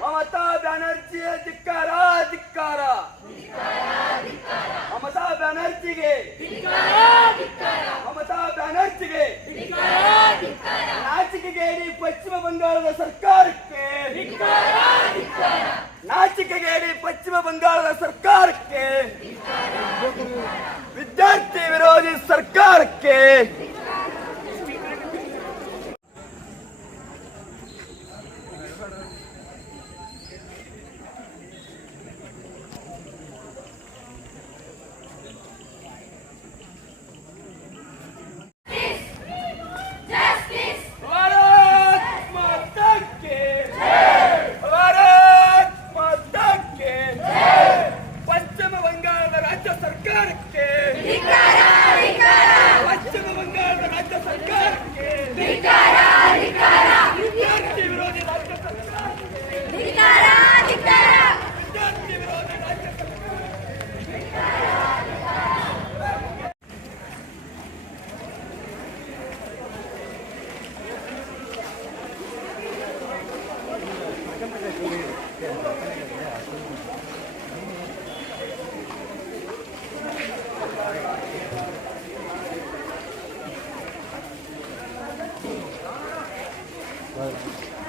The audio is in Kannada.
ಮಮತಾ ಬ್ಯಾನರ್ಜಿಯ ಧಿಕ್ಕಾರ ಧಿಕ್ಕಾರ ಮಮತಾ ಬ್ಯಾನರ್ಜಿಗೆ. ಮಮತಾ ಬ್ಯಾನರ್ಜಿಗೆ. ನಾಚಿಕೆಗೇಡಿ ಪಶ್ಚಿಮ ಬಂಗಾಳದ ಸರ್ಕಾರಕ್ಕೆ. ನಾಚಿಕೆಗೇರಿ ಪಶ್ಚಿಮ ಬಂಗಾಳದ ಸರ್ಕಾರಕ್ಕೆ. ವಿದ್ಯಾರ್ಥಿ ವಿರೋಧಿ ಸರ್ಕಾರಕ್ಕೆ. Right.